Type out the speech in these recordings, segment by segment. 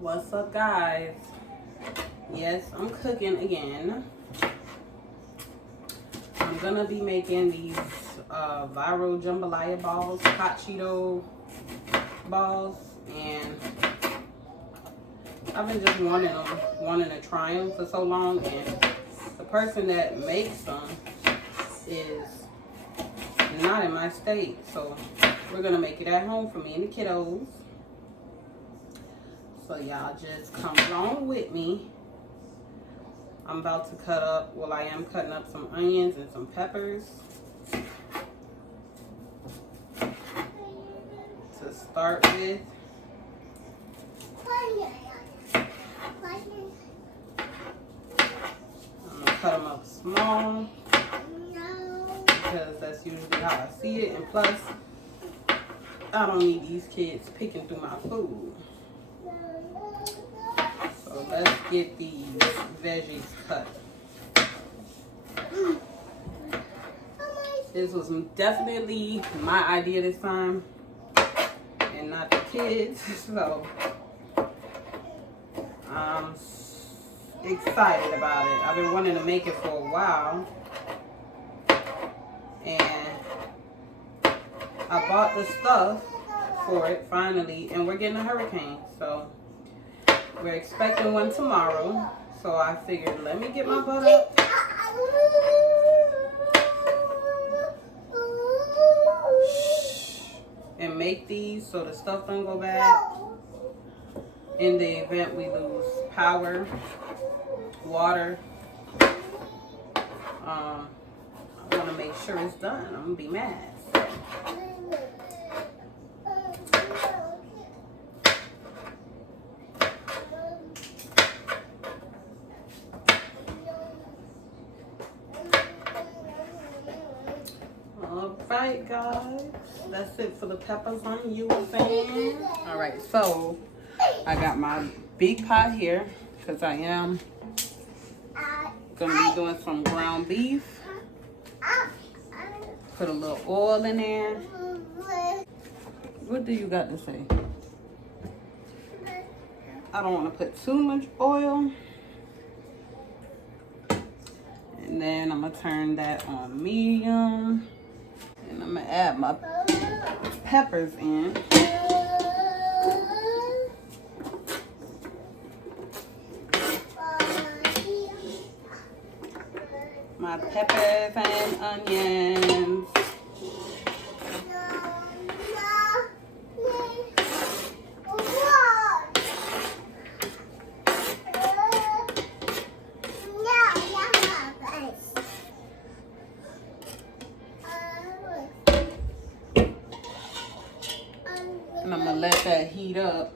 What's up, guys? Yes, I'm cooking again. I'm gonna be making these viral jambalaya balls, hot Cheeto balls, and I've been just wanting to try them for so long, and the person that makes them is not in my state, so we're gonna make it at home for me and the kiddos. So y'all just come along with me. I'm about to cut up, well, I am cutting up some onions and some peppers to start with. I'm gonna cut them up small because that's usually how I see it, and plus I don't need these kids picking through my food. So let's get these veggies cut. This was definitely my idea this time and not the kids, so I'm excited about it. I've been wanting to make it for a while, and I bought the stuff for it finally, and we're getting a hurricane, so we're expecting one tomorrow. So I figured, let me get my butt up and make these so the stuff don't go bad in the event we lose power, water. I want to make sure it's done. I'm gonna be mad. Alright, guys, that's it for the peppers on you, fan. Alright, so I got my big pot here because I am gonna be doing some ground beef. Put a little oil in there. What do you got to say? I don't want to put too much oil. And then I'm gonna turn that on medium. And I'm gonna add my peppers in. My peppers and onions. And I'm gonna let that heat up.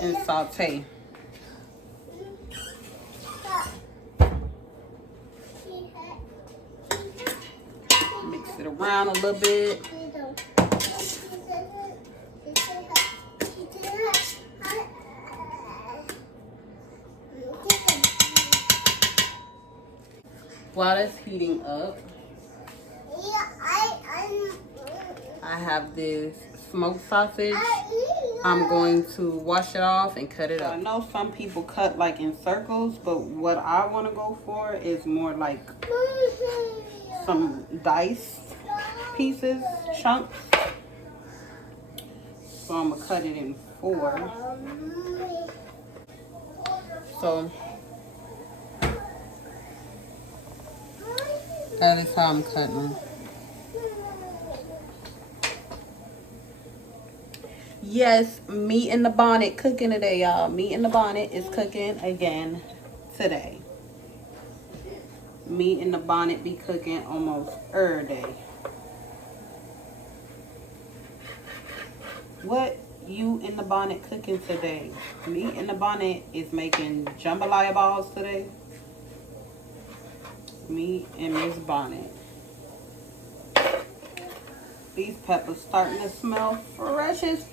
And saute. Mix it around a little bit. While it's heating up, I have this smoked sausage. I'm going to wash it off and cut it up. I know some people cut like in circles, but what I want to go for is more like some diced pieces, chunks. So I'm going to cut it in 4. So that is how I'm cutting them. Yes, meat in the bonnet cooking today, y'all. Meat in the bonnet is cooking again today. Meat in the bonnet be cooking almost every day. What you in the bonnet cooking today? Meat in the bonnet is making jambalaya balls today. Me and Miss Bonnet. These peppers starting to smell fresh as.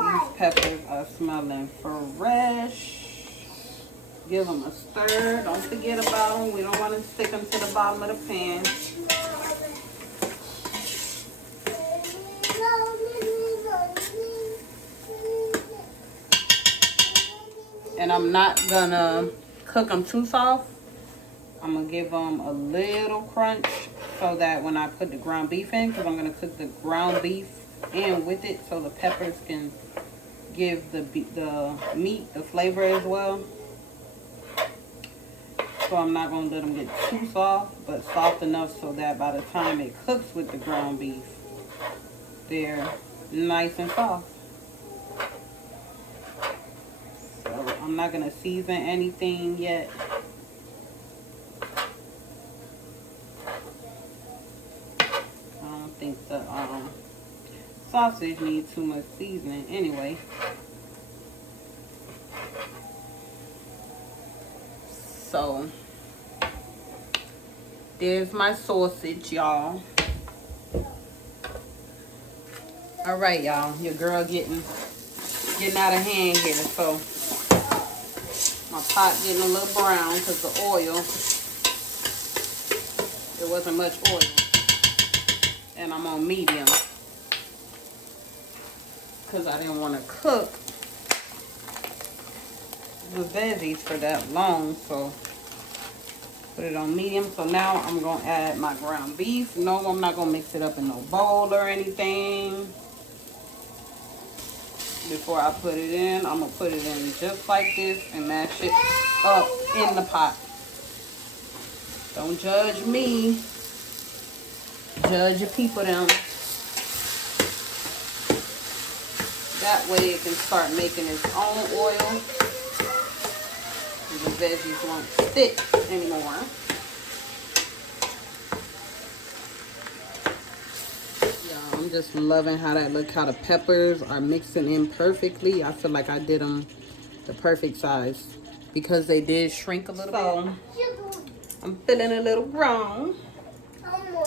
These peppers are smelling fresh. Give them a stir. Don't forget about them. We don't want to stick them to the bottom of the pan. I'm not gonna cook them too soft. I'm gonna give them a little crunch so that when I put the ground beef in, because I'm gonna cook the ground beef in with it so the peppers can give the meat the flavor as well. So I'm not gonna let them get too soft, but soft enough so that by the time it cooks with the ground beef, they're nice and soft. So I'm not gonna season anything yet. I don't think the sausage needs too much seasoning anyway. So there's my sausage, y'all. All right, y'all. Your girl getting out of hand here. So my pot getting a little brown because the oil, there wasn't much oil. And I'm on medium because I didn't want to cook the veggies for that long. So put it on medium. So now I'm going to add my ground beef. No, I'm not going to mix it up in no bowl or anything. Before I put it in, I'm going to put it in just like this and mash it up in the pot. Don't judge me. Judge your people down. That way it can start making its own oil. And the veggies won't stick anymore. Yeah, I'm just loving how that look, how the peppers are mixing in perfectly. I feel like I did them the perfect size because they did shrink a little bit. I'm feeling a little grown.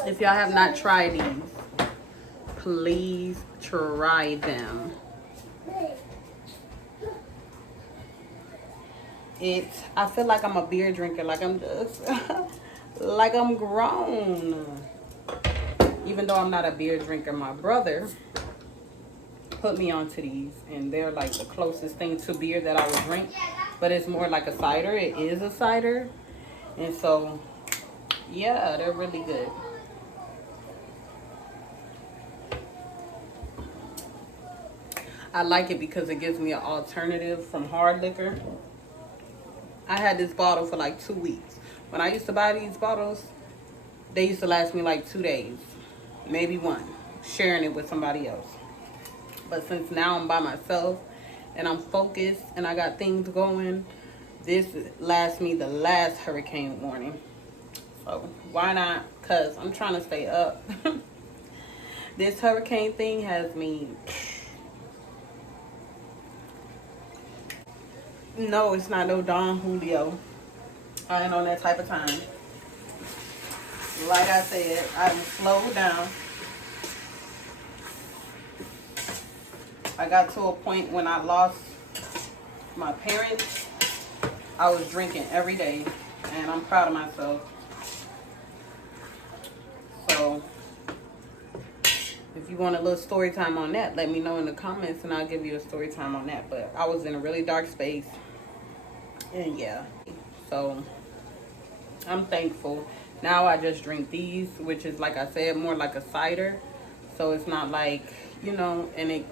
If y'all have not tried these, please try them. I feel like I'm a beer drinker, like I'm just like I'm grown. Even though I'm not a beer drinker, my brother put me onto these, and they're like the closest thing to beer that I would drink, but it's more like a cider. It is a cider, and so yeah, they're really good. I like it because it gives me an alternative from hard liquor. I had this bottle for like 2 weeks. When I used to buy these bottles, they used to last me like 2 days, maybe one, sharing it with somebody else. But since now I'm by myself and I'm focused and I got things going, this lasts me the last hurricane warning. So why not? Because I'm trying to stay up. This hurricane thing has me... No, it's not no Don Julio. I ain't on that type of time. Like I said, I'm slowed down. I got to a point when I lost my parents, I was drinking every day, and I'm proud of myself. So if you want a little story time on that, let me know in the comments and I'll give you a story time on that. But I was in a really dark space, and yeah, so I'm thankful. Now I just drink these, which is, like I said, more like a cider. So it's not like, you know, and it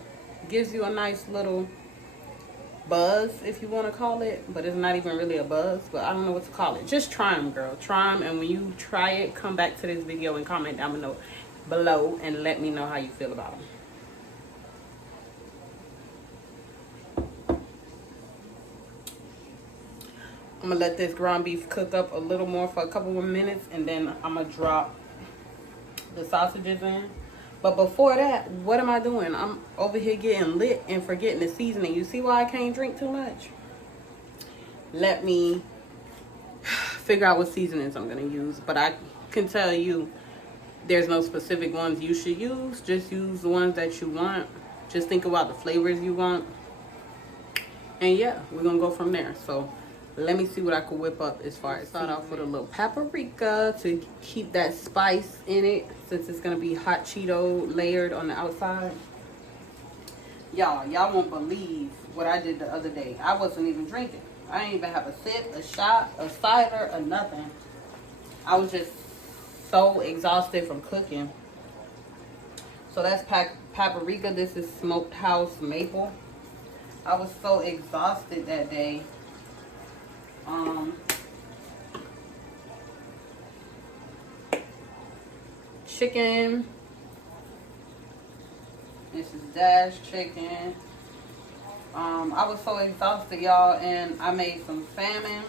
gives you a nice little buzz, if you want to call it, but it's not even really a buzz, but I don't know what to call it. Just try them, girl. Try them, and when you try it, come back to this video and comment down below and let me know how you feel about them. I'm gonna let this ground beef cook up a little more for a couple more minutes, and then I'm gonna drop the sausages in. But before that, what am I doing? I'm over here getting lit and forgetting the seasoning. You see why I can't drink too much? Let me figure out what seasonings I'm gonna use. But I can tell you, there's no specific ones you should use. Just use the ones that you want. Just think about the flavors you want. And yeah, we're gonna go from there. So let me see what I can whip up as far as start off with a little paprika to keep that spice in it, since it's gonna be hot Cheeto layered on the outside. Y'all won't believe what I did the other day. I wasn't even drinking. I didn't even have a sip, a shot, a cider, or nothing. I was just so exhausted from cooking. So that's paprika. This is smoked house maple. I was so exhausted that day. Chicken. This is Dash chicken. I was so exhausted, y'all, and I made some salmon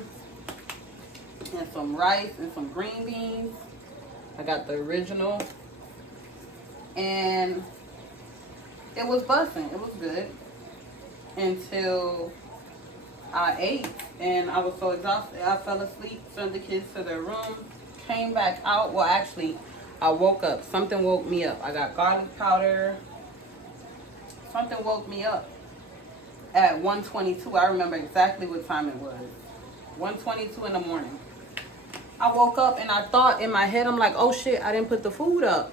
and some rice and some green beans. I got the original, and it was busting. It was good until I ate, and I was so exhausted. I fell asleep, sent the kids to their room, came back out. Well, actually, I woke up. Something woke me up. I got garlic powder. Something woke me up at 1:22. I remember exactly what time it was. 1:22 in the morning. I woke up and I thought in my head, I'm like, oh shit, I didn't put the food up.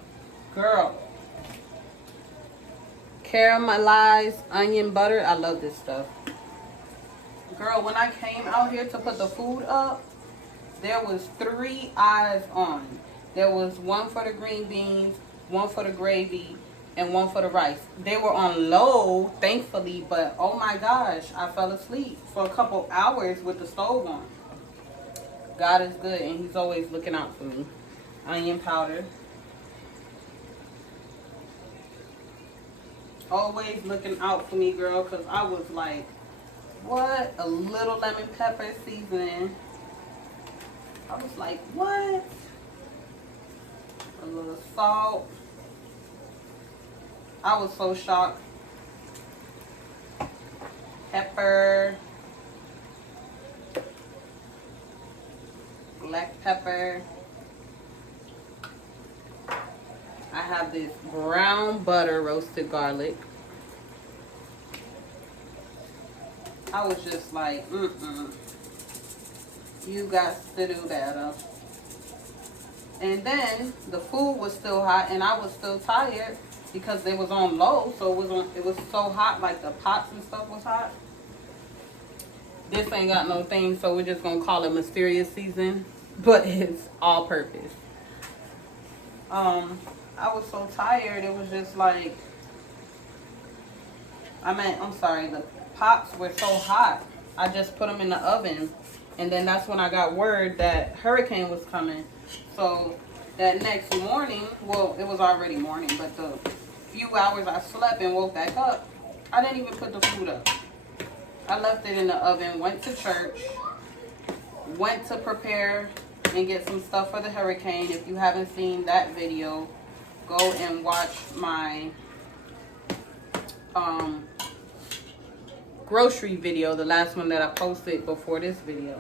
Girl. Caramelized onion butter. I love this stuff. Girl, when I came out here to put the food up, there was 3 eyes on. There was one for the green beans, one for the gravy, and one for the rice. They were on low, thankfully, but oh my gosh, I fell asleep for a couple hours with the stove on. God is good, and he's always looking out for me. Onion powder. Always looking out for me, girl, because I was like, what? A little lemon pepper seasoning. I was like, what? A little salt. I was so shocked. Pepper. Black pepper. I have this brown butter roasted garlic. I was just like, you got to do better. And then the food was still hot, and I was still tired because it was on low, so it was so hot, like the pots and stuff was hot. This ain't got no thing, so we're just gonna call it mysterious season, but it's all purpose. I was so tired, it was just like, I'm sorry, the pots were so hot. I just put them in the oven, and then that's when I got word that hurricane was coming. So that next morning, well, it was already morning, but the few hours I slept and woke back up, I didn't even put the food up. I left it in the oven, went to church, went to prepare and get some stuff for the hurricane. If you haven't seen that video, go and watch my grocery video, the last one that I posted before this video,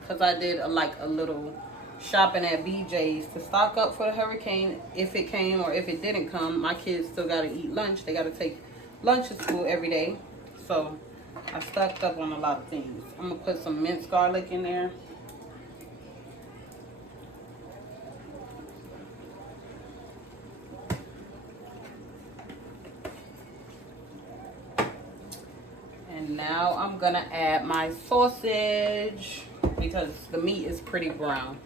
because I did a little shopping at BJ's to stock up for the hurricane if it came, or if it didn't come. My kids still got to eat lunch. They got to take lunch to school every day, so I stocked up on a lot of things. I'm gonna put some minced garlic in there. And now I'm gonna add my sausage because the meat is pretty brown.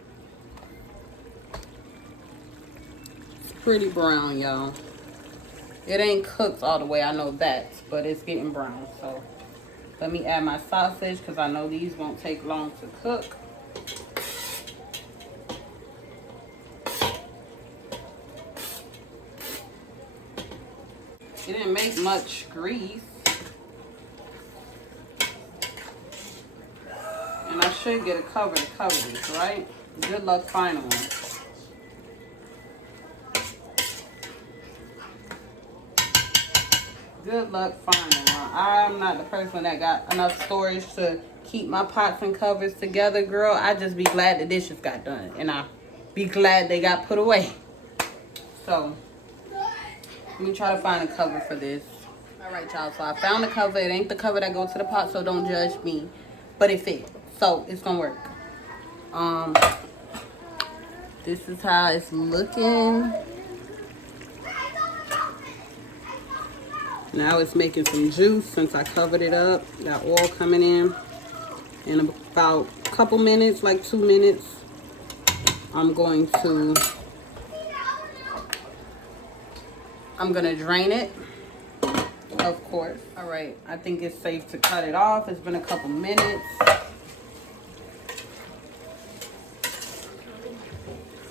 It's pretty brown, y'all. It ain't cooked all the way, I know that, but it's getting brown. So let me add my sausage because I know these won't take long to cook. It didn't make much grease. And I should get a cover to cover this, right? Good luck finding one. Good luck finding one. I'm not the person that got enough storage to keep my pots and covers together, girl. I just be glad the dishes got done. And I be glad they got put away. So, let me try to find a cover for this. Alright, y'all. So, I found the cover. It ain't the cover that goes to the pot, so don't judge me. But it fits. So, it's going to work. This is how it's looking. Now it's making some juice since I covered it up. Got oil coming in. In about a couple minutes, like 2 minutes, I'm gonna drain it, of course. All right, I think it's safe to cut it off. It's been a couple minutes.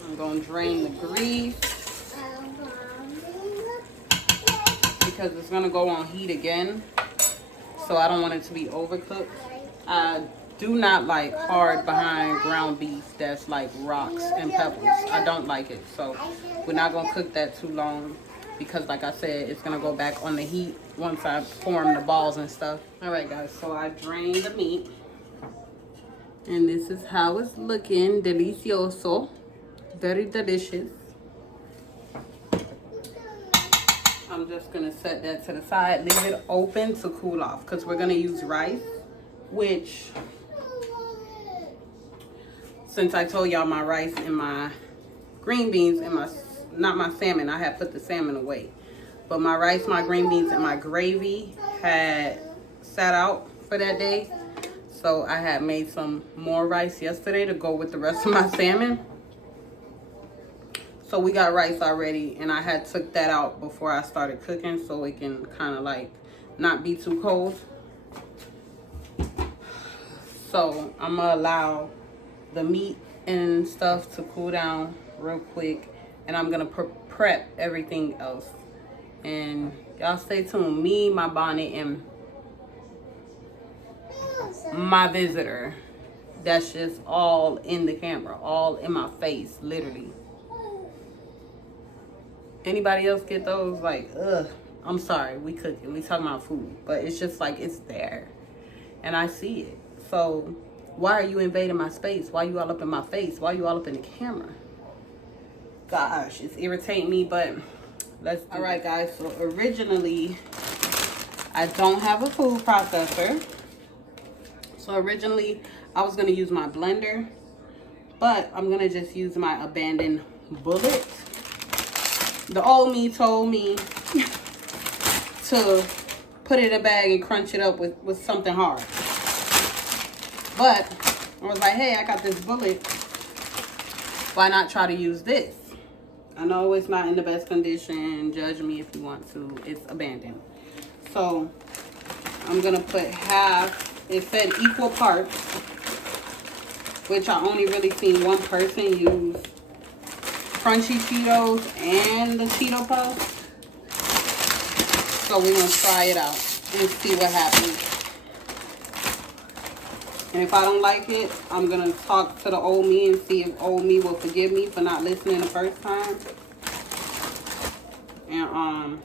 I'm gonna drain the grease because it's gonna go on heat again. So I don't want it to be overcooked. I do not like hard behind ground beef that's like rocks and pebbles. I don't like it. So we're not gonna cook that too long because like I said, it's gonna go back on the heat once I form the balls and stuff. All right guys, so I drained the meat and this is how it's looking. Delicioso, very delicious. I'm just gonna set that to the side, leave it open to cool off because we're gonna use rice, which, since I told y'all my rice and my green beans and not my salmon, I had put the salmon away. But my rice, my green beans, and my gravy had sat out for that day. So I had made some more rice yesterday to go with the rest of my salmon. So we got rice already, and I had took that out before I started cooking so it can kind of like not be too cold. So I'm gonna allow the meat and stuff to cool down real quick, and I'm gonna prep everything else. And y'all stay tuned. Me, my bonnet, and my visitor. That's just all in the camera, all in my face, literally. Anybody else get those? Like, ugh, I'm sorry, we cooking, we talking about food, but it's just like, it's there and I see it. So why are you invading my space? Why you all up in my face? Why you all up in the camera? Gosh, it's irritating me, but let's do it. All right guys, so originally I don't have a food processor. So originally I was gonna use my blender, but I'm gonna just use my abandoned bullet. The old me told me to put it in a bag and crunch it up with something hard. But I was like, hey, I got this bullet. Why not try to use this? I know it's not in the best condition. Judge me if you want to. It's abandoned. So I'm going to put half. It said equal parts, which I only really seen one person use crunchy Cheetos and the Cheeto Puffs. So we're going to try it out and see what happens. And if I don't like it, I'm going to talk to the old me and see if old me will forgive me for not listening the first time. And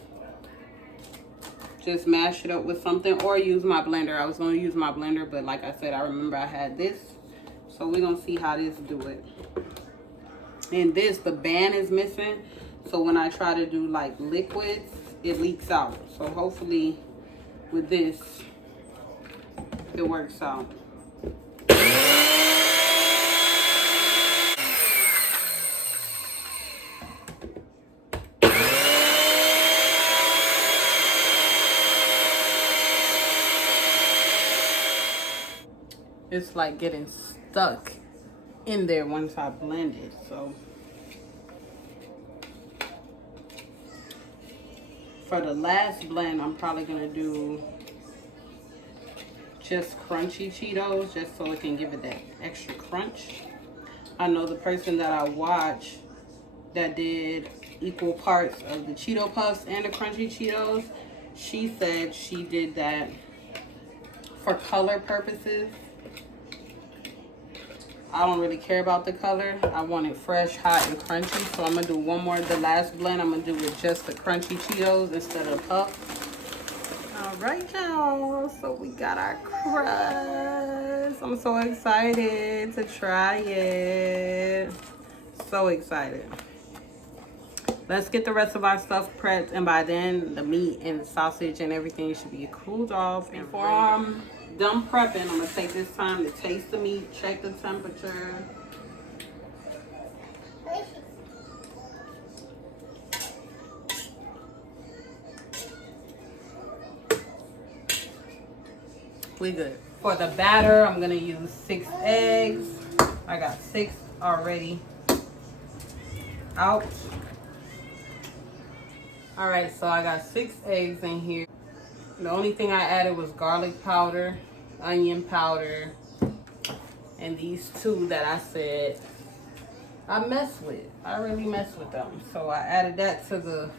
just mash it up with something or use my blender. I was going to use my blender, but like I said, I remember I had this. So we're going to see how this do it. And this, the band is missing. So when I try to do like liquids, it leaks out. So hopefully with this, it works out. It's like getting stuck in there once I blend it. So for the last blend, I'm probably gonna do just crunchy Cheetos, just so it can give it that extra crunch. I know the person that I watch that did equal parts of the Cheeto Puffs and the crunchy Cheetos, she said she did that for color purposes. I don't really care about the color. I want it fresh, hot, and crunchy. So I'm going to do one more. The last blend I'm going to do with just the crunchy Cheetos instead of puff. All right, y'all. So we got our crust. I'm so excited to try it. So excited. Let's get the rest of our stuff prepped. And by then, the meat and the sausage and everything should be cooled off. Before I'm done prepping, I'm going to take this time to taste the meat, check the temperature. We good. For the batter, I'm gonna use 6 eggs. I got 6 already out. All right, so I got 6 eggs in here. The only thing I added was garlic powder, onion powder, and these 2 that I said I mess with. I really mess with them. So I added that to the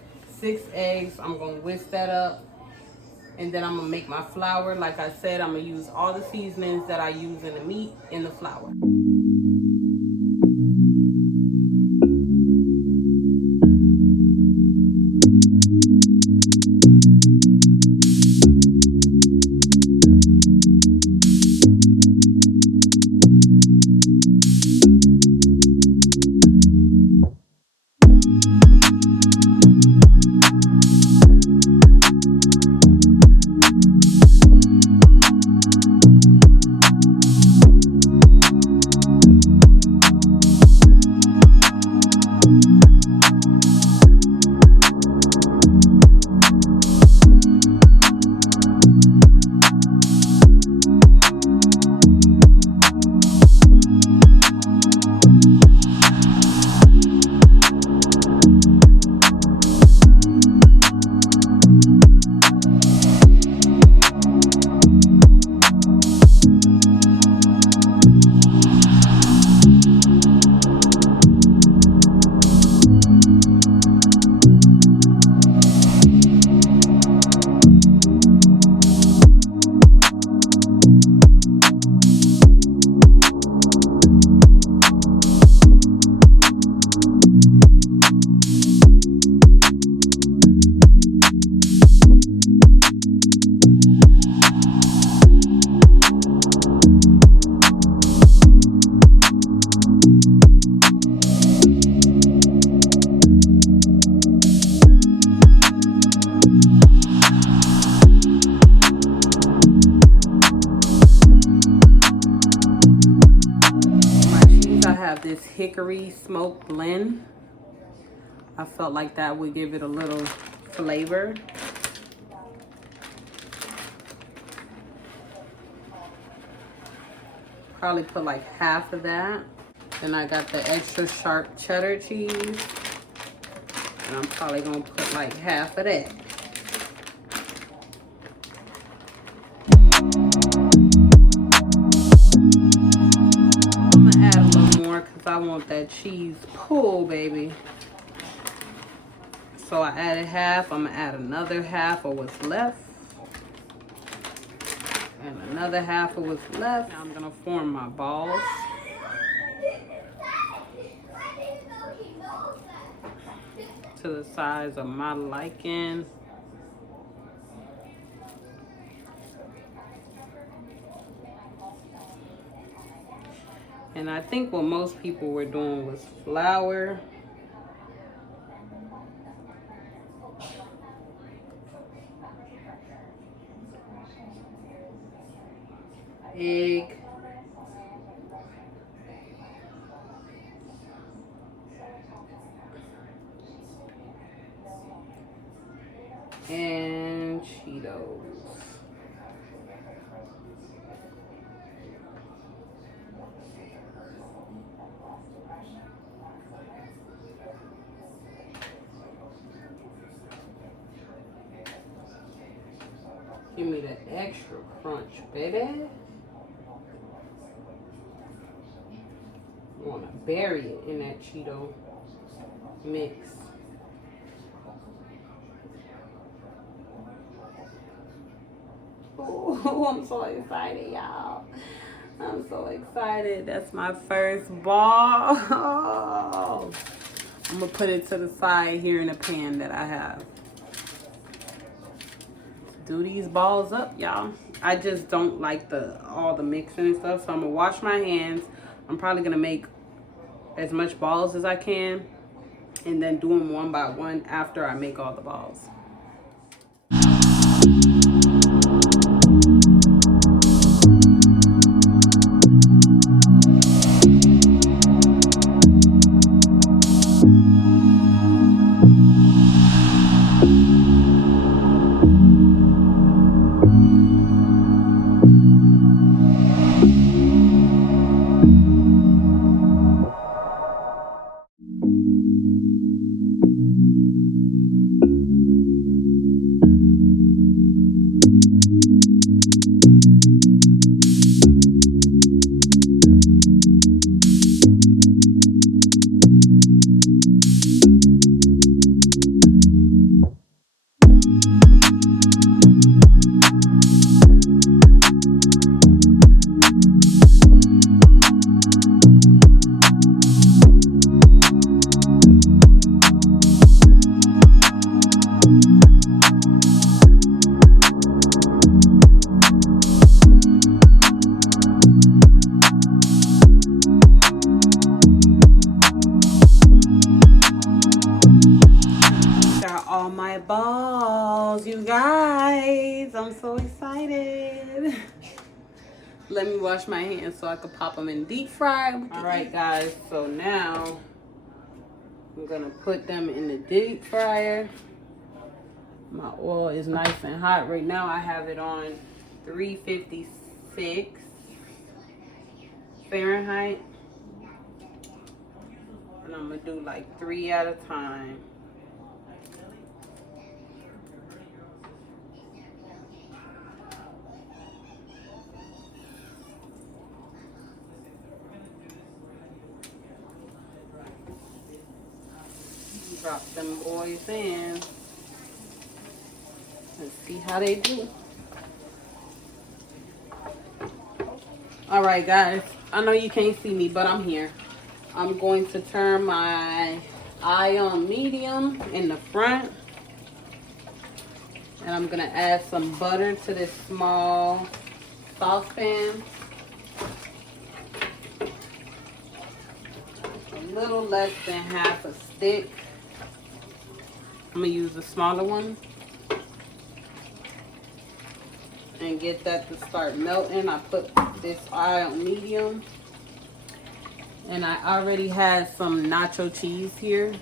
6 eggs. I'm gonna whisk that up. And then I'm gonna make my flour. Like I said, I'm gonna use all the seasonings that I use in the meat in the flour. This hickory smoked blend. I felt like that would give it a little flavor. Probably put like half of that. Then I got the extra sharp cheddar cheese. And I'm probably gonna put like half of that. I'm gonna add a little more because I want that cheese pull, baby. So I added half. I'm gonna add another half of what's left. And another half of what's left. Now I'm gonna form my balls. To the size of my liking. And I think what most people were doing was flour. Egg. And Cheetos. Give me the extra crunch, baby. I want to bury it in that Cheeto mix. Oh, I'm so excited, y'all. I'm so excited. That's my first ball. I'm going to put it to the side here in a pan that I have. Do these balls up, y'all. I just don't like all the mixing and stuff, so I'm going to wash my hands. I'm probably going to make as much balls as I can and then do them one by one after I make all the balls. all my balls, you guys. I'm so excited. Let me wash my hands so I can pop them in deep fry. All right, guys. So now I'm gonna put them in the deep fryer. My oil is nice and hot. Right now I have it on 356 Fahrenheit. And I'm gonna do like 3 at a time. Drop them boys in. Let's see how they do. All right, guys. I know you can't see me, but I'm here. I'm going to turn my eye on medium in the front. And I'm going to add some butter to this small saucepan. A little less than half a stick. I'm going to use a smaller one. And get that to start melting. I put this eye on medium. And I already had some nacho cheese here.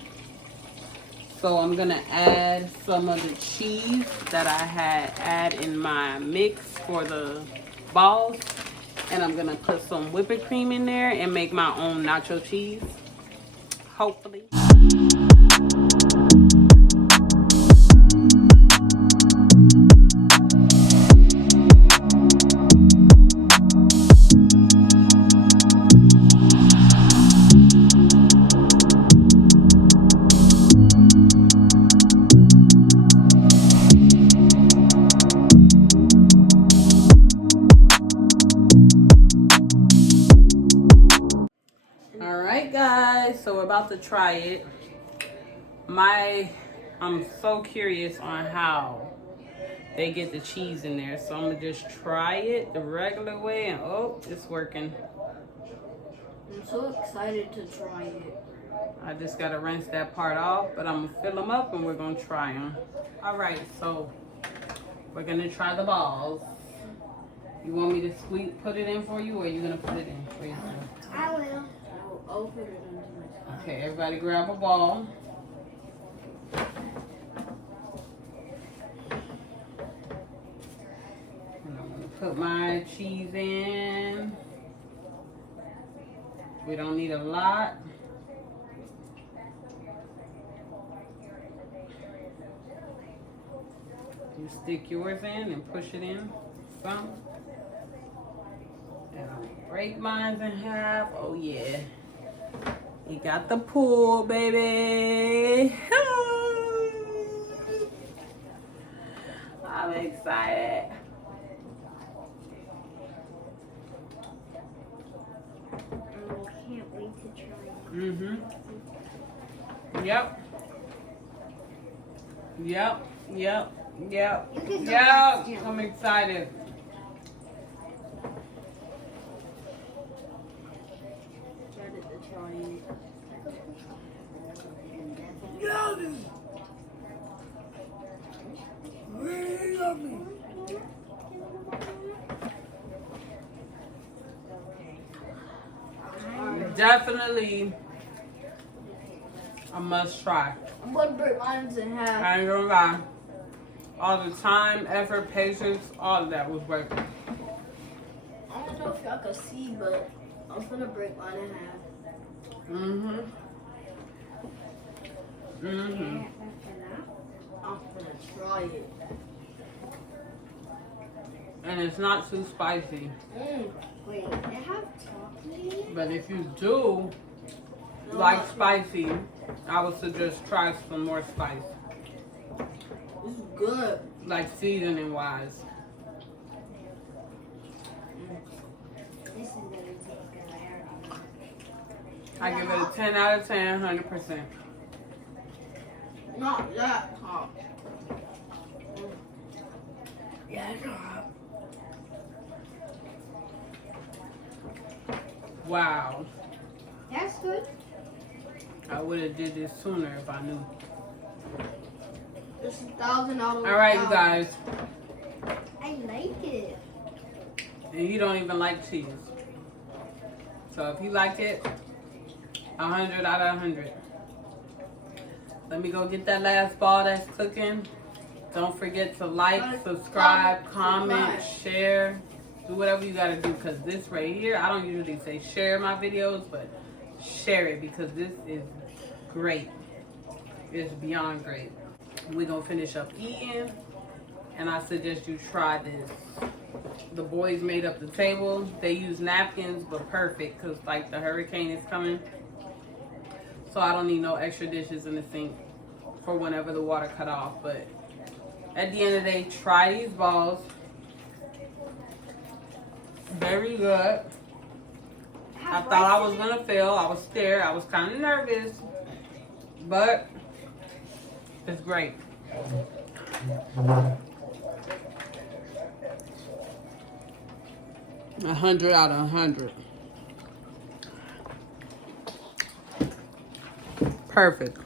So I'm gonna add some of the cheese that I had in my mix for the balls. And I'm gonna put some whipping cream in there and make my own nacho cheese, hopefully. Guys, so we're about to try it. I'm so curious on how they get the cheese in there, so I'm gonna just try it the regular way, and oh, it's working. I'm so excited to try it. I just gotta rinse that part off, but I'm gonna fill them up and we're gonna try them. All right, so we're gonna try the balls. You want me to put it in for you, or are you gonna put it in for yourself? I will. I'll put it into myself. Okay, everybody grab a ball. And I'm gonna put my cheese in. We don't need a lot. You stick yours in and push it in some. And I'll break mine in half. Oh yeah. You got the pool, baby. I'm excited. I can't wait to try it. Mm-hmm. Yep. Yep. Yep. Yep. Yep. I'm excited. Yummy! Really yummy! Definitely a must try. I'm gonna break mine in half. I ain't gonna lie. All the time, effort, patience, all of that was worth it. I don't know if y'all can see, but I'm gonna break mine in half. Mm-hmm. Mm-hmm. I'm gonna try it. And it's not too spicy. Wait, they have chocolate? But if you do like spicy, I would suggest try some more spice. This is good. Like seasoning wise. This is gonna take good. I give it a 10 out of 10, 100%. Not that hot. Yeah, it's not hot. Wow. That's good. I would have did this sooner if I knew. This is $1,000. All right, you guys. I like it. And you don't even like cheese. So if you like it, 100 out of 100. Let me go get that last ball that's cooking. Don't forget to like, subscribe, comment, share. Do whatever you gotta do, because this right here, I don't usually say share my videos, but share it because this is great. It's beyond great. We're gonna finish up eating, and I suggest you try this. The boys made up the table. They use napkins, but perfect, because like the hurricane is coming. So I don't need no extra dishes in the sink for whenever the water cut off. But at the end of the day, try these balls. Very good. I thought I was gonna fail. I was scared. I was kind of nervous, but it's great. 100 out of 100. Perfect.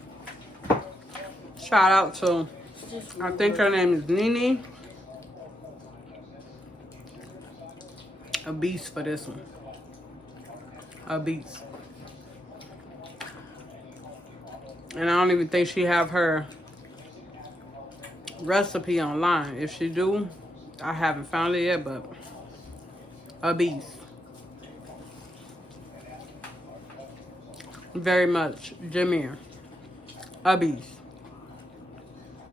Shout out to, I think her name is Nene. A beast for this one. A beast. And I don't even think she have her recipe online. If she do, I haven't found it yet, but a beast. Very much. Jameer. A beast.